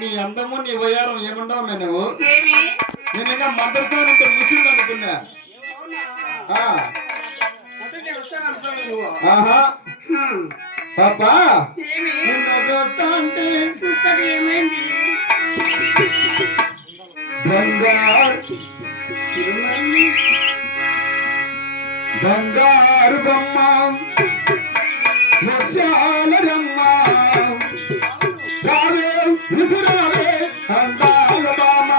నీ అందము నీ వయారం ఏముండవు నువ్వు నేను ఇంకా మదర్సానంటే ముసిళ్ళు అనుకున్నా. పాపా అంటే ఏమైంది బంగారు బొమ్మ ముత్యాల రమ్మ రావే త్రిపురావే అందాల బామ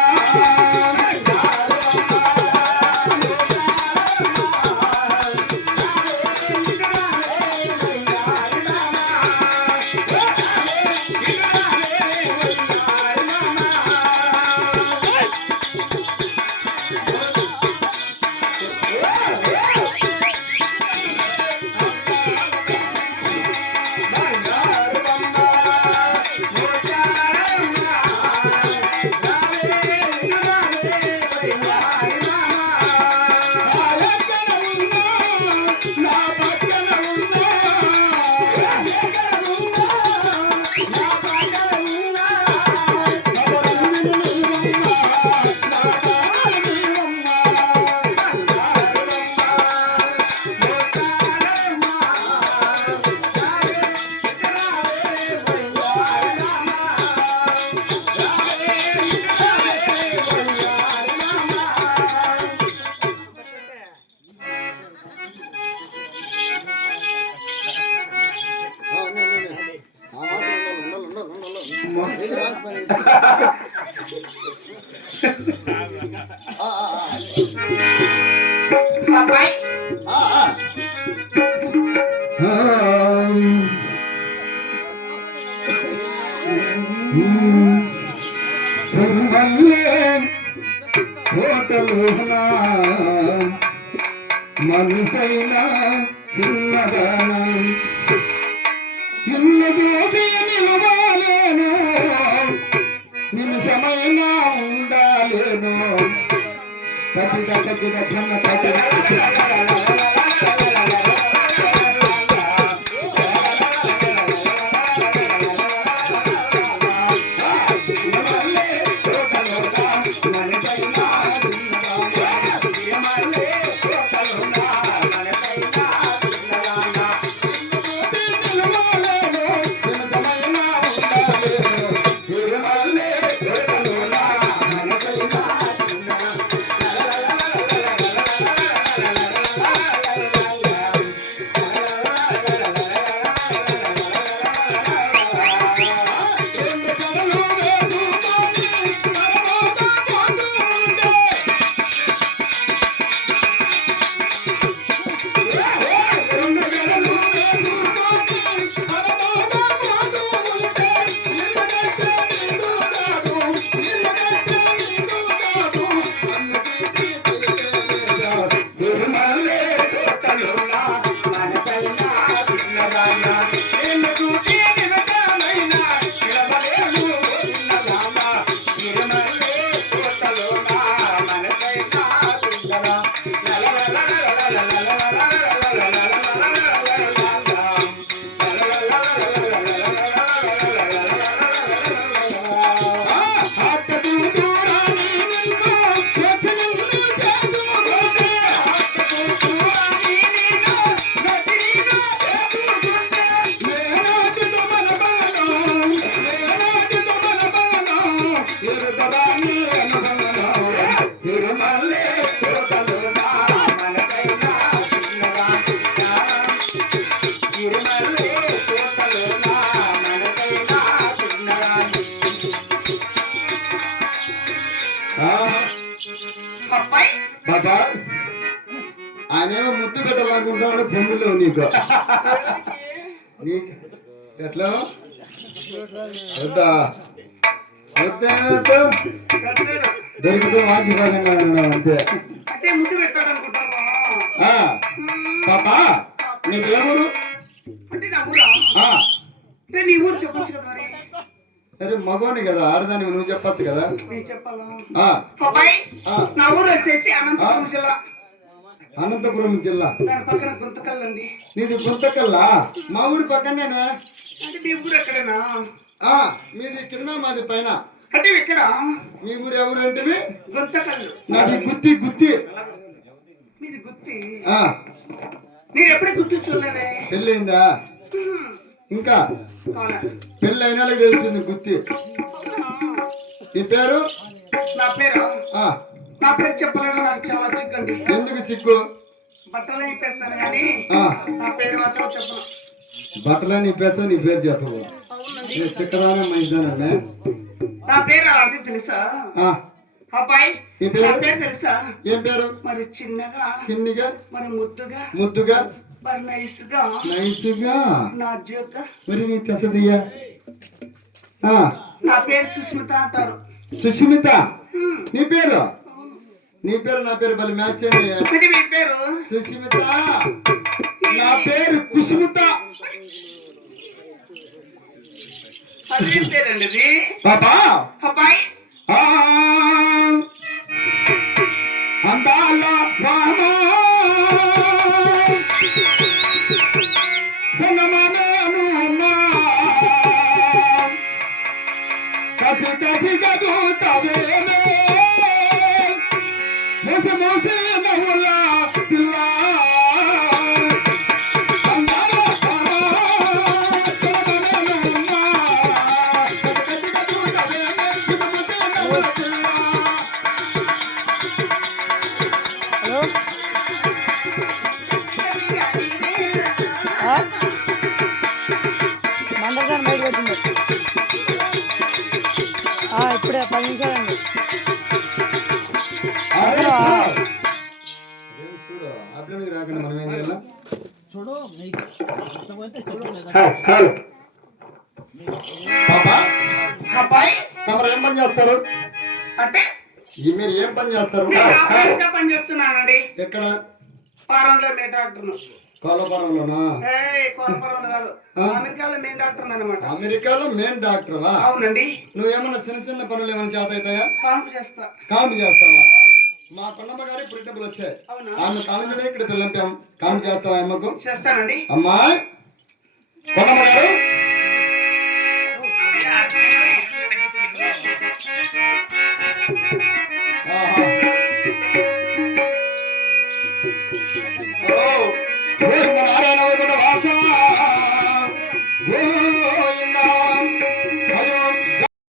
కోటలోనా మనసైనా చిన్నదానా నిన్ను చూసి నిలవాలేను నిమిషమైనా ఉండాలేను కసిగా కసిగా చిన్న బాబా ఆయనేమో ముద్దు పెట్టాలనుకుంటాడు పొందులో నీకు ఎట్లా వద్దా దొరికితే వాచిపాదంగా ఉన్నావు అంతే ముద్దు పెట్టాడు అనుకుంటావా పాపా నీకు ఏ ఊరు అంటే నా ఊరా అంటే నీ ఊరు చెప్పొచ్చు కదా మరి అరే మగోని కదా ఆడదాని నువ్వు చెప్పచ్చు కదా నేను చెప్పాలా అబ్బాయి నా ఊరు వచ్చేసి అనంతపురం జిల్లా అనంతపురం జిల్లా దాని పక్కన గుంతకల్ అండి నీది గుంతకల్లా మా ఊరి పక్కనేనా అంటే నీ ఊరు ఎక్కడేనా మీది కింద మాది పైన అంటే ఇక్కడ మీ ఊరు ఎవరు అంటే గుంతకల్ నాది గుత్తి గుత్తి మీది గుత్తి నేను ఎప్పుడే గుర్తు చూడలేదే పెళ్ళయిందా ఇంకా పెళ్ళి అయినా తెలుస్తుంది గుత్తి నీ పేరు నా పేరు చెప్పాలని నాకు చాలా సిగ్గండి ఎందుకు సిగ్గు బట్టలు నింపేస్తాను కానీ నా పేరు మాత్రం చెప్పను బట్టలు నింపేస్తా నీ పేరు చెప్పవు చిక్కదానే మైదానమే నా పేరు అలాంటి తెలుసా అబ్బాయి నా పేరు తెలుసా ఏం పేరు మరి చిన్నగా మరి ముద్దుగా మరి నైస్గా నాజూగా మరి నీ తెసదియ్యా నా పేరు సుస్మిత అంటారు సుస్మిత నీ పేరు నా పేరు బలి మ్యాచ్ మీ పేరు సుస్మిత నా పేరు కుసుమిత అదేం పేరండి ఇది పాపా అబ్బాయి అందాల మామా కసి కసిగా చూస్తావేనే మోసి మోసి నవ్వులా పిల్ల మండలం బయట వచ్చింది ఇప్పుడే 10 నిమిషాలండి రాకుండా మనం ఏం చేయాలి చూడు పాపా అబ్బాయి తమరు ఏం పని చేస్తారు అంటే ఈ మీరు ఏం పని చేస్తారు? నేను ఆఫీస్ గా పని చేస్తున్నానండి. ఎక్కడ? ఫారంలో మెయిన్ డాక్టర్. కోలపురంలోనా? కోలపురంలో కాదు, అమెరికాలో మెయిన్ డాక్టర్ అనమాట. అమెరికాలో మెయిన్ డాక్టర్వా? అవునండి. నువ్వేమన్నా చిన్న చిన్న పనులు ఏమైనా చేత అవుతాయా? కాన్పు చేస్తా. కాంపు చేస్తావా? మా కొండమ్మ గారి పుట్టినప్పుడు వచ్చాయి. అవునా? ఆమె కాలేజీలో ఇక్కడ పిల్లంపాం. కాంపు చేస్తావా అమ్మకు? చేస్తానండి. అమ్మా కొండమ్మ గారు